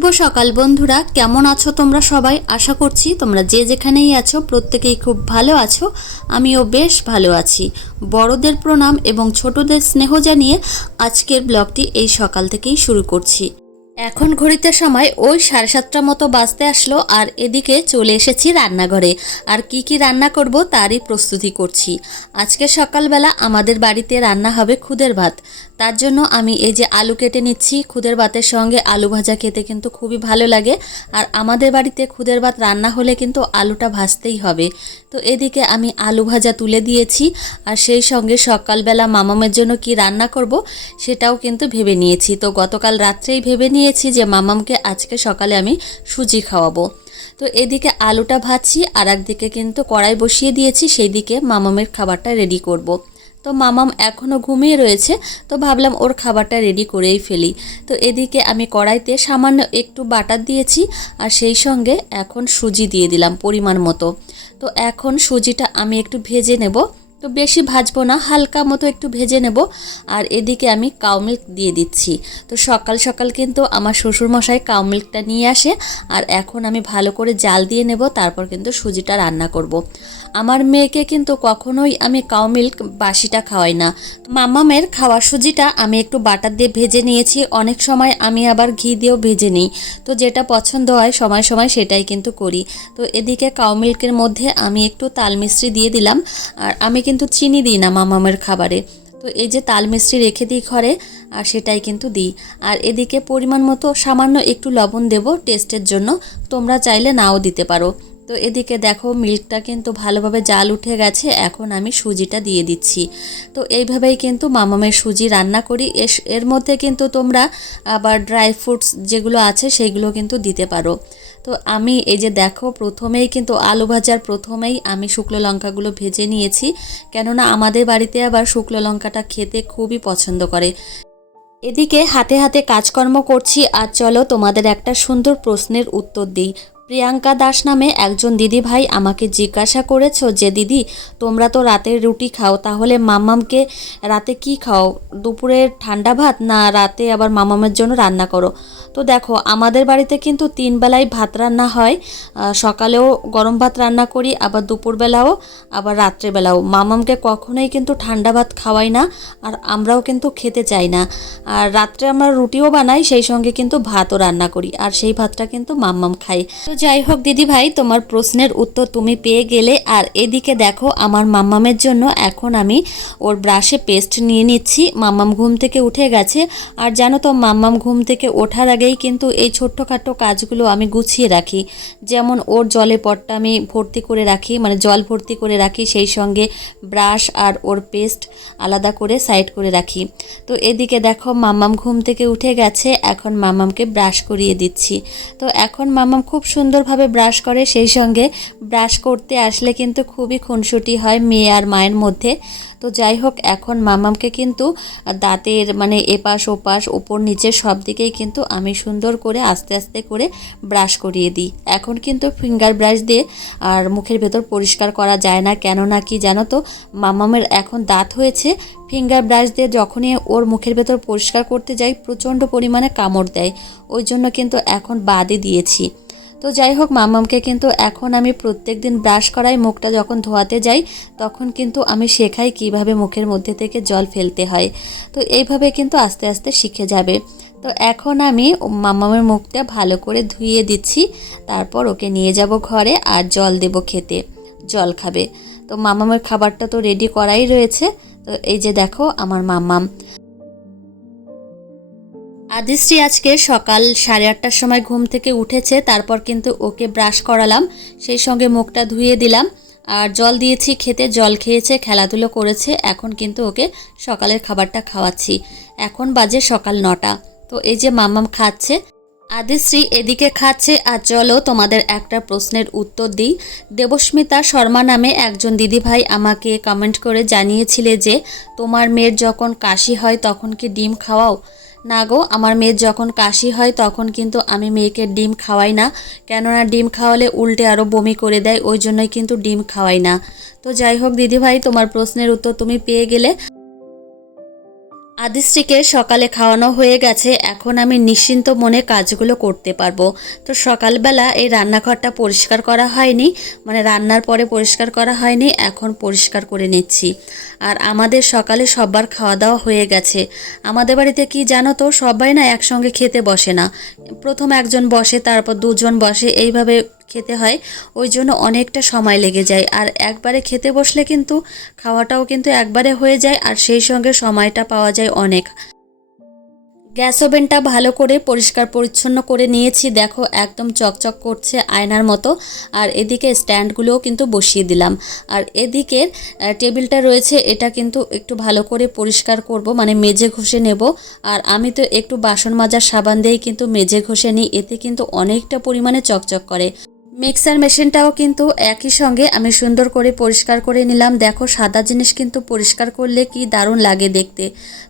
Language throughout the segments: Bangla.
শুভ সকাল বন্ধুরা। কেমন আছো তোমরা সবাই? আশা করছি তোমরা যে যেখানেই আছো, প্রত্যেকেই খুব ভালো আছো। আমিও বেশ ভালো আছি। বড়দের প্রণাম এবং ছোটদের স্নেহ জানিয়ে আজকের ব্লগটি এই সকাল থেকেই শুরু করছি। এখন ঘড়িতে সময় ওই সাড়ে সাতটা মতো বাজতে আসলো আর এদিকে চলে এসেছি রান্নাঘরে। আর কি কি রান্না করব তারই প্রস্তুতি করছি। আজকে সকালবেলা আমাদের বাড়িতে রান্না হবে খুদের ভাত। তার জন্য আমি এই যে আলু কেটে নিচ্ছি, খুদের ভাতের সঙ্গে আলু ভাজা খেতে কিন্তু খুবই ভালো লাগে। আর আমাদের বাড়িতে খুদের ভাত রান্না হলে কিন্তু আলুটা ভাজতেই হবে। তো এদিকে আমি আলু ভাজা তুলে দিয়েছি আর সেই সঙ্গে সকালবেলা মামামের জন্য কি রান্না করব সেটাও কিন্তু ভেবে নিয়েছি। তো গতকাল রাত্রেই ভেবে নিয়েছি যে মামামকে আজকে সকালে আমি সুজি খাওয়াবো। তো এদিকে আলুটা ভাজছি আর একদিকে কিন্তু কড়াই বসিয়ে দিয়েছি সেই দিকে মামামের খাবারটা রেডি করব। তো মামাম এখনও ঘুমিয়ে রয়েছে, তো ভাবলাম ওর খাবারটা রেডি করেই ফেলি। তো এদিকে আমি কড়াইতে সামান্য একটু বাটার দিয়েছি, আর সেই সঙ্গে এখন সুজি দিয়ে দিলাম পরিমাণ মতো। তো এখন সুজিটা আমি একটু ভেজে নেব। তো বেশি ভাজবো না, হালকা মতো একটু ভেজে নেব। আর এদিকে আমি কাউ মিল্ক দিয়ে দিচ্ছি। তো সকাল সকাল কিন্তু আমার শ্বশুরমশাই কাউ মিল্কটা নিয়ে আসে আর এখন আমি ভালো করে জাল দিয়ে নেব, তারপর কিন্তু সুজিটা রান্না করব। আমার মেয়েকে কিন্তু কখনোই আমি কাউ মিল্ক বাসিটা খাওয়াই না। মামামের খাওয়া সুজিটা আমি একটু বাটার দিয়ে ভেজে নিয়েছি, অনেক সময় আমি আবার ঘি দিয়েও ভেজে নিই। তো যেটা পছন্দ হয় সময় সময় সেটাই কিন্তু করি। তো এদিকে কাউ মিল্কের মধ্যে আমি একটু তাল মিশ্রি দিয়ে দিলাম। আর আমি কিন্তু চিনি দিই না মামামের খাবারে। তো এই যে তাল মিষ্টি রেখে দিই ঘরে, আর সেটাই কিন্তু দিই। আর এদিকে পরিমাণ মতো সামান্য একটু লবণ দেব টেস্টের জন্য। তোমরা চাইলে নাও দিতে পারো। তো এদিকে দেখো মিল্কটা কিন্তু ভালোভাবে জাল উঠে গেছে, এখন আমি সুজিটা দিয়ে দিচ্ছি। তো এইভাবেই কিন্তু মামামের সুজি রান্না করি। এর মধ্যে কিন্তু তোমরা আবার ড্রাই ফ্রুটস যেগুলো আছে সেইগুলো কিন্তু দিতে পারো। তো আমি এই যে দেখো, প্রথমেই কিন্তু আলু ভাজার প্রথমেই আমি শুকনো লঙ্কাগুলো ভেজে নিয়েছি, কেননা আমাদের বাড়িতে আবার শুকনো লঙ্কাটা খেতে খুবই পছন্দ করে। এদিকে হাতে হাতে কাজকর্ম করছি, আর চলো তোমাদের একটা সুন্দর প্রশ্নের উত্তর দিই। প্রিয়াঙ্কা দাস নামে একজন দিদি ভাই আমাকে জিজ্ঞাসা করেছ যে, দিদি, তোমরা তো রাতের রুটি খাও, তাহলে মাম্মামকে রাতে কি খাও? দুপুরে ঠান্ডা ভাত না রাতে আবার মামামের জন্য রান্না করো? তো দেখো, আমাদের বাড়িতে কিন্তু তিন বেলায় ভাত রান্না হয়। সকালেও গরম ভাত রান্না করি, আবার দুপুরবেলাও, আবার রাত্রেবেলাও। মামামকে কখনোই কিন্তু ঠান্ডা ভাত খাওয়াই না, আর আমরাও কিন্তু খেতে চাই না। আর রাত্রে আমরা রুটিও বানাই, সেই সঙ্গে কিন্তু ভাতও রান্না করি, আর সেই ভাতটা কিন্তু মাম্মাম খাই যাই হোক দিদি ভাই তোমার প্রশ্নের উত্তর তুমি পেয়ে গেলে, আর এদিকে দেখো, আমার মাম্মামের জন্য এখন আমি ওর ব্রাশে পেস্ট নিয়ে নিচ্ছি। মাম্মাম ঘুম থেকে উঠে গেছে, আর জানো তো, মাম্মাম ঘুম থেকে ওঠার আগেই কিন্তু এই ছোট্টখাটো কাজগুলো আমি গুছিয়ে রাখি। যেমন ওর জলে পটটা আমি ভর্তি করে রাখি মানে জল ভর্তি করে রাখি, সেই সঙ্গে ব্রাশ আর ওর পেস্ট আলাদা করে সাইড করে রাখি। তো এদিকে দেখো, মাম্মাম ঘুম থেকে উঠে গেছে, এখন মাম্মামকে ব্রাশ করিয়ে দিচ্ছি। তো এখন মাম্মাম খুব সুন্দরভাবে ব্রাশ করে, সেই সঙ্গে ব্রাশ করতে আসলে কিন্তু খুবই খুনসুটি হয় মেয়ে আর মায়ের মধ্যে। তো যাই হোক, এখন মামামকে কিন্তু দাঁতের মানে এপাশ ওপাশ ওপর নিচে সব দিকেই কিন্তু আমি সুন্দর করে আস্তে আস্তে করে ব্রাশ করিয়ে দিই। এখন কিন্তু ফিঙ্গার ব্রাশ দিয়ে আর মুখের ভেতর পরিষ্কার করা যায় না, কেননা কি জানো তো, মামামের এখন দাঁত হয়েছে ফিঙ্গার ব্রাশ দিয়ে যখনই ওর মুখের ভেতর পরিষ্কার করতে যাই, প্রচণ্ড পরিমাণে কামড় দেয়। ওই জন্য কিন্তু এখন বাদে দিয়েছি। তো যাই হোক, মামামকে কিন্তু এখন আমি প্রত্যেক দিন ব্রাশ করাই, মুখটা যখন ধোয়াতে যাই, তখন কিন্তু আমি শেখাই কীভাবে মুখের মধ্যে থেকে জল ফেলতে হয়। তো এইভাবে কিন্তু আস্তে আস্তে শিখে যাবে। তো এখন আমি মামামের মুখটা ভালো করে ধুইয়ে দিচ্ছি, তারপর ওকে নিয়ে যাব ঘরে আর জল দেব খেতে। জল খাবে। তো মামামের খাবারটা তো রেডি করাই রয়েছে। তো এই যে দেখো, আমার মামাম। আদিশ্রী আজকে সকাল সাড়ে আটটার সময় ঘুম থেকে উঠেছে, তারপর কিন্তু ওকে ব্রাশ করালাম, সেই সঙ্গে মুখটা ধুয়ে দিলাম, আর জল দিয়েছি খেতে, জল খেয়েছে, খেলাধুলো করেছে, এখন কিন্তু ওকে সকালের খাবারটা খাওয়াচ্ছি। এখন বাজে সকাল নটা, তো এই যে মাম্মাম খাচ্ছে, আদিশ্রী এদিকে খাচ্ছে, আর চলো তোমাদের একটা প্রশ্নের উত্তর দিই। দেবস্মিতা শর্মা নামে একজন দিদিভাই আমাকে কমেন্ট করে জানিয়েছিলে যে, তোমার মেয়ের যখন কাশি হয় তখন কি ডিম খাওয়াও? না গো, আমার মেয়ের যখন কাশি হয় তখন কিন্তু আমি মেয়েকে ডিম খাওয়াই না। কেননা ডিম খাওয়ালে উল্টে আরও বমি করে দেয়, ওই জন্যই কিন্তু ডিম খাওয়াই না। তো যাই হোক, দিদিভাই, তোমার প্রশ্নের উত্তর তুমি পেয়ে গেলে। আদিশ্রীকে সকালে খাওয়ানো হয়ে গেছে, এখন আমি নিশ্চিন্ত মনে কাজগুলো করতে পারব। তো সকালবেলা এই রান্নাঘরটা পরিষ্কার করা হয়নি মানে রান্নার পরে পরিষ্কার করা হয়নি, এখন পরিষ্কার করে নিচ্ছি। আর আমাদের সকালে সবার খাওয়া দাওয়া হয়ে গেছে। আমাদের বাড়িতে কি জানো তো, সবাই না একসঙ্গে খেতে বসে না। প্রথম একজন বসে, তারপর দুজন বসে, এইভাবে খেতে হয়, ওই জন্য অনেকটা সময় লেগে যায়। আর একবারে খেতে বসলে কিন্তু খাওয়াটাও কিন্তু একবারে হয়ে যায়, আর সেই সঙ্গে সময়টা পাওয়া যায় অনেক। গ্যাস ওভেনটা ভালো করে পরিষ্কার পরিচ্ছন্ন করে নিয়েছি, দেখো একদম চকচক করছে আয়নার মতো। আর এদিকে স্ট্যান্ডগুলোও কিন্তু বসিয়ে দিলাম। আর এদিকের টেবিলটা রয়েছে, এটা কিন্তু একটু ভালো করে পরিষ্কার করব মানে মেজে ঘষে নেব। আর আমি তো একটু বাসন মাজার সাবান দিয়েই কিন্তু মেজে ঘষে নিই, এতে কিন্তু অনেকটা পরিমাণে চকচক করে। মিক্সার মেশিনটাও কিন্তু একই সঙ্গে আমি সুন্দর করে পরিষ্কার করে নিলাম। দেখো, সাদা জিনিস কিন্তু পরিষ্কার করলে কি দারুণ লাগে দেখতে।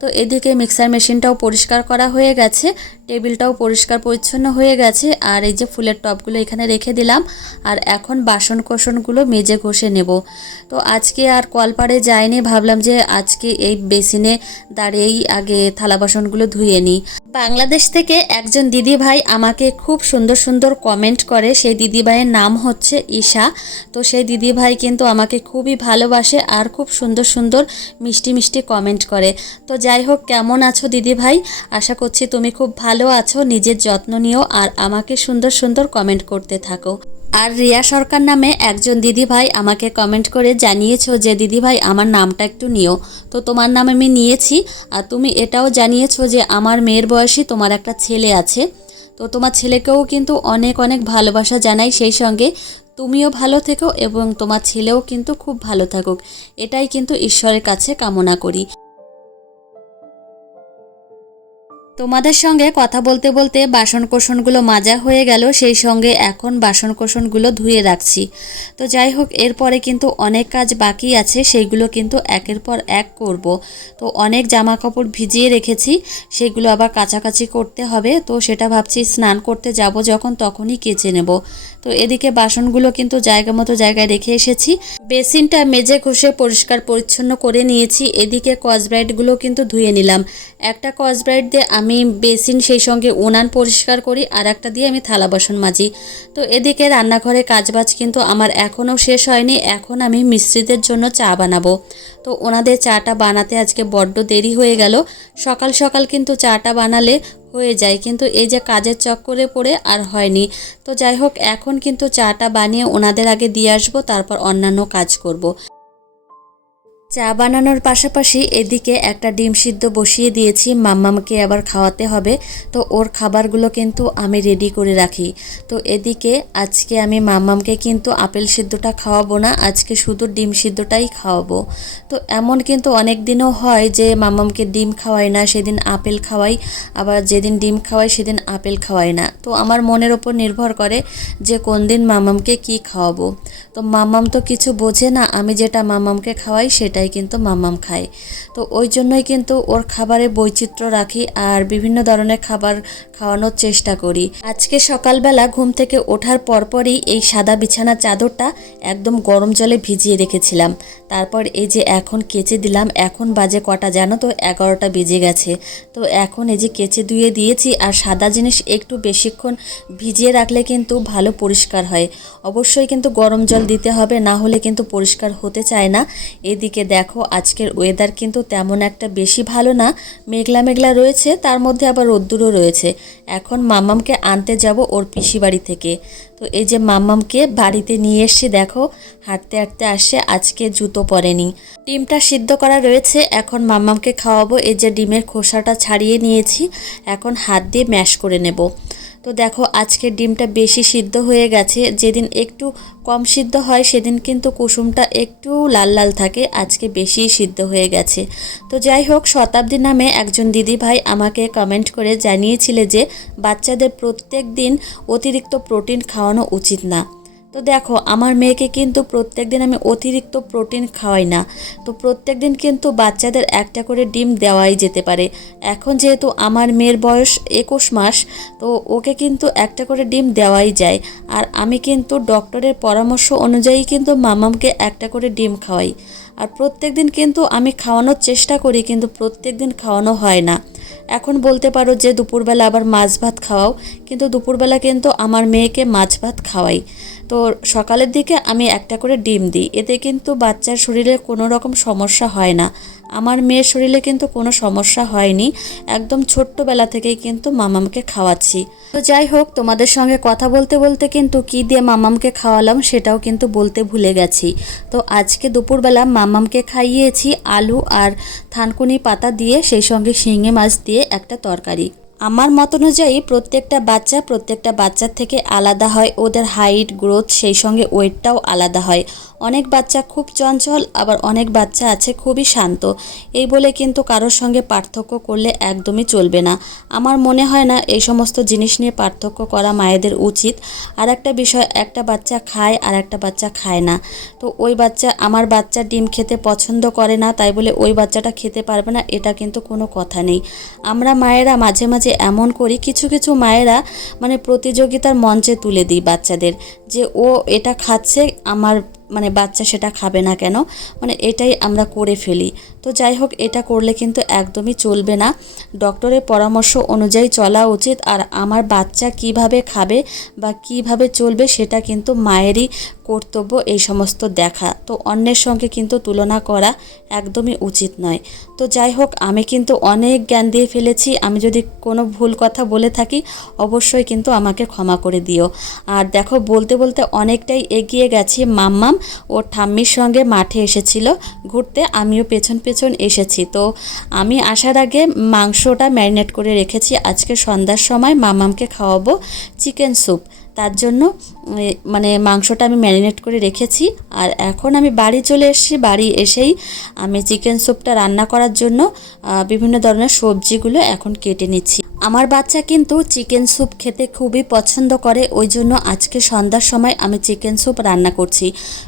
তো এদিকে মিক্সার মেশিনটাও পরিষ্কার করা হয়ে গেছে, টেবিলটাও পরিষ্কার পরিচ্ছন্ন হয়ে গেছে, আর এই যে ফুলের টবগুলো এখানে রেখে দিলাম, আর এখন বাসন কোসনগুলো মেজে ঘষে নেব। তো আজকে আর কলপাড়ে যাইনি, ভাবলাম যে আজকে এই বেসিনে দাঁড়িয়েই আগে থালা বাসনগুলো ধুয়ে নিই। বাংলাদেশ থেকে একজন দিদি ভাই আমাকে খুব সুন্দর সুন্দর কমেন্ট করে, সেই দিদি ভাইয়ের নাম হচ্ছে ঈশা। তো সেই দিদি ভাই কিন্তু আমাকে খুবই ভালোবাসে আর খুব সুন্দর সুন্দর মিষ্টি মিষ্টি কমেন্ট করে। তো যাই হোক, কেমন আছো দিদি ভাই আশা করছি তুমি খুব ভালো আছো। নিজের যত্ন নিও আর আমাকে সুন্দর সুন্দর কমেন্ট করতে থাকো। আর রিয়া সরকার নামে একজন দিদি ভাই আমাকে কমেন্ট করে জানিয়েছো যে দিদি ভাই আমার নামটা একটু নিও। তো তোমার নাম আমি নিয়েছি আর তুমি এটাও জানিয়েছো যে, আমার মেয়ের বয়সী তোমার একটা ছেলে আছে। তো তোমার ছেলেকেও কিন্তু অনেক অনেক ভালোবাসা জানাই সেই সঙ্গে। তুমিও ভালো থেকো এবং তোমার ছেলেও কিন্তু খুব ভালো থাকুক। এটাই কিন্তু ঈশ্বরের কাছে কামনা করি। তোমাদের সঙ্গে কথা বলতে বলতে বাসন কোসনগুলো মাজা হয়ে গেল, সেই সঙ্গে এখন বাসন কোসনগুলো ধুয়ে রাখছি। তো যাই হোক, এরপরে কিন্তু অনেক কাজ বাকি আছে, সেইগুলো কিন্তু একের পর এক করব। তো অনেক জামা কাপড় ভিজিয়ে রেখেছি, সেগুলো আবার কাছাকাছি করতে হবে। তো সেটা ভাবছি স্নান করতে যাব যখন, তখনই কেচে নেব। তো এদিকে বাসনগুলো কিন্তু জায়গা মতো জায়গায় রেখে এসেছি। বেসিনটা মেজে ঘষে পরিষ্কার পরিচ্ছন্ন করে নিয়েছি। এদিকে কসব্রাইটগুলো কিন্তু ধুয়ে নিলাম। একটা কসব্রাইট দিয়ে আমি বেসিন সেই সঙ্গে উনান পরিষ্কার করি আর একটা দিয়ে আমি থালা বাসন মাজি। তো এদিকে রান্নাঘরে কাজবাজ কিন্তু আমার এখনও শেষ হয়নি, এখন আমি মিস্ত্রিদের জন্য চা বানাবো। তো ওনাদের চাটা বানাতে আজকে বড্ড দেরি হয়ে গেল, সকাল সকাল কিন্তু চাটা বানালে হয়ে যায়, কিন্তু এই যে কাজের চক্করে পড়ে আর হয়নি। তো যাই হোক, এখন কিন্তু চাটা বানিয়ে ওনাদের আগে দিয়ে আসব, তারপর অন্যান্য কাজ করব। চা বানানোর পাশাপাশি এদিকে একটা ডিম সিদ্ধ বসিয়ে দিয়েছি, মাম্মামকে আবার খাওয়াতে হবে। তো ওর খাবারগুলো কিন্তু আমি রেডি করে রাখি। তো এদিকে আজকে আমি মাম্মামকে কিন্তু আপেল সিদ্ধটা খাওয়াবো না, আজকে শুধু ডিম সিদ্ধটাই খাওয়াবো। তো এমন কিন্তু অনেক দিনও হয় যে মাম্মামকে ডিম খাওয়াই না, সেদিন আপেল খাওয়াই, আবার যেদিন ডিম খাওয়াই সেদিন আপেল খাওয়াই না। তো আমার মনের ওপর নির্ভর করে যে কোন দিন মাম্মামকে কি খাওয়াবো। তো মাম্মাম তো কিছু বোঝে না, আমি যেটা মাম্মামকে খাওয়াই সেটাই কিন্তু মামাম খায়। তো ওই জন্যই কিন্তু ওর খাবারে বৈচিত্র্য রাখি আর বিভিন্ন ধরনের খাবার খাওয়ানোর চেষ্টা করি। আজকে সকালবেলা ঘুম থেকে ওঠার পরপরই এই সাদা বিছানা চাদরটা একদম গরম জলে ভিজিয়ে রেখেছিলাম। তারপর এই যে এখন কেচে দিলাম, এখন বাজে কটা জানো তো? এগারোটা বেজে গেছে। তো এখন এই যে কেচে ধুয়ে দিয়েছি আর সাদা জিনিস একটু বেশিক্ষণ ভিজিয়ে রাখলে কিন্তু ভালো পরিষ্কার হয়। অবশ্যই কিন্তু গরম জল দিতে হবে, না হলে কিন্তু পরিষ্কার হতে চায় না। এদিকে দেখো, আজকের ওয়েদার কিন্তু তেমন একটা বেশি ভালো না। মেঘলা মেঘলা রয়েছে, তার মধ্যে আবার রোদ্দুরও রয়েছে। এখন মাম্মামকে আনতে যাব ওর পিসি বাড়ি থেকে। তো এই যে মাম্মামকে বাড়িতে নিয়ে এসে দেখো, হাঁটতে হাঁটতে আসছে আজকে জুতো পরেনি। ডিমটা সিদ্ধ করা রয়েছে, এখন মাম্মামকে খাওয়াবো। এই যে ডিমের খোসাটা ছাড়িয়ে নিয়েছি, এখন হাত দিয়ে ম্যাশ করে নেব। তো দেখো আজকে ডিমটা বেশি সিদ্ধ হয়ে গেছে। যেদিন একটু কম সিদ্ধ হয়, সেদিন কিন্তু কুসুমটা একটু লাল লাল থাকে। আজকে বেশি সিদ্ধ হয়ে গেছে। তো যাই হোক, শতাব্দী নামে একজন দিদি ভাই আমাকে কমেন্ট করে জানিয়েছিলে যে, বাচ্চাদের প্রত্যেক দিন অতিরিক্ত প্রোটিন খাওয়ানো উচিত না। তো দেখো, আমার মেয়েকে কিন্তু প্রত্যেক দিন আমি অতিরিক্ত প্রোটিন খাওয়াই না। তো প্রত্যেক দিন কিন্তু বাচ্চাদের একটা করে ডিম দেওয়াই যেতে পারে। এখন যেহেতু আমার মেয়ের বয়স একুশ মাস, তো ওকে কিন্তু একটা করে ডিম দেওয়াই যায়। আর আমি কিন্তু ডক্টরের পরামর্শ অনুযায়ী কিন্তু মামামকে একটা করে ডিম খাওয়াই। আর প্রত্যেক দিন কিন্তু আমি খাওয়ানোর চেষ্টা করি, কিন্তু প্রত্যেক দিন খাওয়ানো হয় না। এখন বলতে পারো যে দুপুরবেলা আবার মাছ ভাত খাওয়াও, কিন্তু দুপুরবেলা কিন্তু আমার মেয়েকে মাছ ভাত খাওয়াই। তো সকালের দিকে আমি একটা করে ডিম দিই। এতে কিন্তু বাচ্চার শরীরে কোনো রকম সমস্যা হয় না। আমার মেয়ের শরীরে কিন্তু কোনো সমস্যা হয়নি। একদম ছোট্টবেলা থেকেই কিন্তু মামামকে খাওয়াচ্ছি। তো যাই হোক, তোমাদের সঙ্গে কথা বলতে বলতে কিন্তু কি দিয়ে মামামকে খাওয়ালাম সেটাও কিন্তু বলতে ভুলে গেছি। তো আজকে দুপুরবেলা মামামকে খাইয়েছি আলু আর থানকুনি পাতা দিয়ে, সেই সঙ্গে শিঙে মাছ দিয়ে একটা তরকারি। আমার মত অনুযায়ী প্রত্যেকটা বাচ্চা প্রত্যেকটা বাচ্চার থেকে আলাদা হয়। ওদের হাইট গ্রোথ সেই সঙ্গে ওয়েটটাও আলাদা হয়। অনেক বাচ্চা খুব চঞ্চল, আবার অনেক বাচ্চা আছে খুবই শান্ত। এই বলে কিন্তু কারোর সঙ্গে পার্থক্য করলে একদমই চলবে না। আমার মনে হয় না এই সমস্ত জিনিস নিয়ে পার্থক্য করা মায়েদের উচিত। আর একটা বিষয়, একটা বাচ্চা খায় আর একটা বাচ্চা খায় না। তো ওই বাচ্চা, আমার বাচ্চা ডিম খেতে পছন্দ করে না, তাই বলে ওই বাচ্চাটা খেতে পারবে না, এটা কিন্তু কোনো কথা নেই। আমরা মায়েরা মাঝে মাঝে এমন করি, কিছু কিছু মায়েরা মানে প্রতিযোগিতার মঞ্চে তুলে দিই বাচ্চাদের যে, ও এটা খাচ্ছে, আমার মানে বাচ্চা সেটা খাবে না কেন? মানে এটাই আমরা করে ফেলি। তো যাই হোক, এটা করলে কিন্তু একদমই চলবে না। ডক্টরের পরামর্শ অনুযায়ী চলা উচিত। আর আমার বাচ্চা কীভাবে খাবে বা কীভাবে চলবে সেটা কিন্তু মায়েরই কর্তব্য এই সমস্ত দেখা। তো অন্যের সঙ্গে কিন্তু তুলনা করা একদমই উচিত নয়। তো যাই হোক, আমি কিন্তু অনেক জ্ঞান দিয়ে ফেলেছি। আমি যদি কোনো ভুল কথা বলে থাকি, অবশ্যই কিন্তু আমাকে ক্ষমা করে দিও। আর দেখো, বলতে বলতে অনেকটাই এগিয়ে গেছি। মাম্মাম ও ঠাম্মির সঙ্গে মাঠে এসেছিল। ঘুরতে আমিও পেছন পেছন এসেছি। তো আমি আসার আগে মাংসটা ম্যারিনেট করে রেখেছি। আজকে সন্ধ্যার সময় মামামকে খাওয়াবো চিকেন স্যুপ। তার জন্য মানে মাংসটা আমি ম্যারিনেট করে রেখেছি। আর এখন আমি বাড়ি চলে এসেছি। বাড়ি এসেই আমি চিকেন স্যুপটা রান্না করার জন্য বিভিন্ন ধরনের সবজিগুলো এখন কেটে নিচ্ছি। আমার বাচ্চা কিন্তু চিকেন স্যুপ খেতে খুবই পছন্দ করে। ওই জন্য আজকে সন্ধ্যার সময় আমি চিকেন স্যুপ রান্না করছি।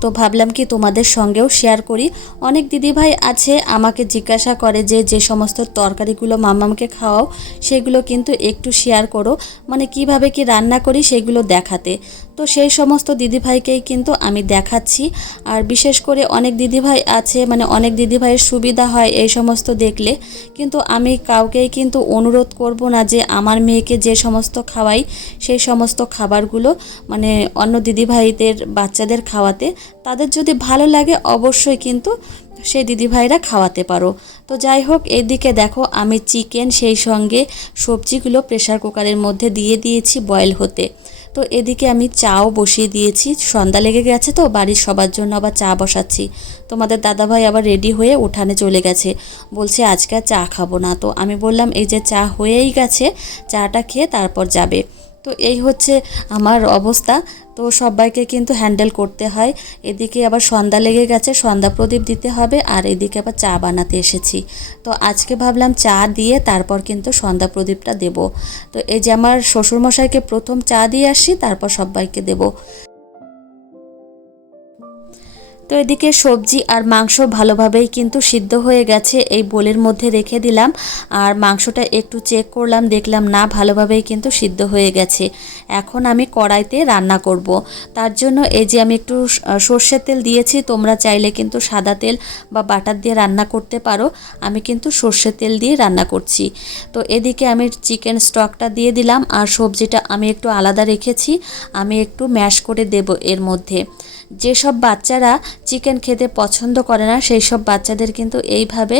তো ভাবলাম কি তোমাদের সঙ্গেও শেয়ার করি। অনেক দিদিভাই আছে, আমাকে জিজ্ঞাসা করে যে যে সমস্ত তরকারিগুলো মামামকে খাওয়াও, সেগুলো কিন্তু একটু শেয়ার করো। মানে কীভাবে কি রান্না করি, সেগুলো দেখাতে। তো সেই সমস্ত দিদিভাইকেই কিন্তু আমি দেখাচ্ছি। আর বিশেষ করে অনেক দিদিভাই আছে মানে অনেক দিদিভাইয়ের সুবিধা হয় এই সমস্ত দেখলে। কিন্তু আমি কাউকেই কিন্তু অনুরোধ করব না যে আমার মেয়েকে যে সমস্ত খাওয়াই, সেই সমস্ত খাবারগুলো মানে অন্য দিদিভাইদের বাচ্চাদের খাওয়াতে। তাদের যদি ভালো লাগে অবশ্যই কিন্তু সেই দিদিভাইরা খাওয়াতে পারো। তো যাই হোক, এদিকে দেখো আমি চিকেন সেই সঙ্গে সবজিগুলো প্রেসার কুকারের মধ্যে দিয়ে দিয়েছি বয়েল হতে। তো এদিকে আমি চাও বসিয়ে দিয়েছি। সন্ধ্যা লেগে গেছে তো, বাড়ির সবার জন্য আবার চা বসাচ্ছি। তোমাদের দাদাভাই আবার রেডি হয়ে উঠানে চলে গেছে। বলছে, আজকে চা খাব না। তো আমি বললাম, এই যে চা হয়েই গেছে, চাটা খেয়ে তারপর যাবে। তো এই হচ্ছে আমার অবস্থা। তো সবাইকে কিন্তু হ্যান্ডেল করতে হয়। এদিকে আবার সন্ধ্যা লেগে গেছে, সন্ধ্যা প্রদীপ দিতে হবে আর এদিকে আবার চা বানাতে এসেছি। তো আজকে ভাবলাম চা দিয়ে তারপর কিন্তু সন্ধ্যা প্রদীপটা দেব। তো এই যে আমার শ্বশুরমশাইকে প্রথম চা দিয়ে আসি, তারপর সবাইকে দেব। তো এদিকে সবজি আর মাংস ভালোভাবেই কিন্তু সিদ্ধ হয়ে গেছে। এই বোলের মধ্যে রেখে দিলাম। আর মাংসটা একটু চেক করলাম, দেখলাম না, ভালোভাবেই কিন্তু সিদ্ধ হয়ে গেছে। এখন আমি কড়াইতে রান্না করব। তার জন্য এই যে আমি একটু সর্ষের তেল দিয়েছি, তোমরা চাইলে কিন্তু সাদা তেল বা বাটার দিয়ে রান্না করতে পারো। আমি কিন্তু সর্ষের তেল দিয়ে রান্না করছি। তো এদিকে আমি চিকেন স্টকটা দিয়ে দিলাম। আর সবজিটা আমি একটু আলাদা রেখেছি। আমি একটু ম্যাশ করে দেব এর মধ্যে। যেসব বাচ্চারা চিকেন খেতে পছন্দ করে না সেই সব বাচ্চাদের কিন্তু এইভাবে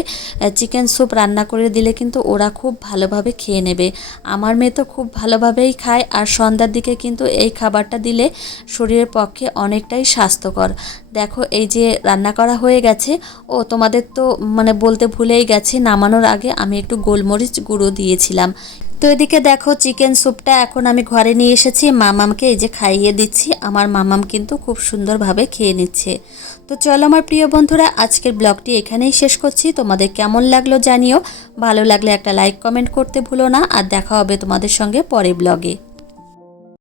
চিকেন স্যুপ রান্না করে দিলে কিন্তু ওরা খুব ভালোভাবে খেয়ে নেবে। আমার মেয়ে তো খুব ভালোভাবেই খায় আর সন্ধ্যার দিকে কিন্তু এই খাবারটা দিলে শরীরের পক্ষে অনেকটাই স্বাস্থ্যকর। দেখো, এই যে রান্না করা হয়ে গেছে, ও তোমাদের তো মানে বলতে ভুলেই গেছে, নামানোর আগে আমি একটু গোলমরিচ গুঁড়ো দিয়েছিলাম। তো এদিকে দেখো চিকেন স্যুপটা এখন আমি ঘরে নিয়ে এসেছি। মামামকে এই যে খাইয়ে দিচ্ছি। আমার মামাম কিন্তু খুব সুন্দরভাবে খেয়ে নিচ্ছে। তো চলো আমার প্রিয় বন্ধুরা, আজকের ব্লগটি এখানেই শেষ করছি। তোমাদের কেমন লাগল জানিও। ভালো লাগলে একটা লাইক কমেন্ট করতে ভুলো না। আর দেখা হবে তোমাদের সঙ্গে পরে ব্লগে।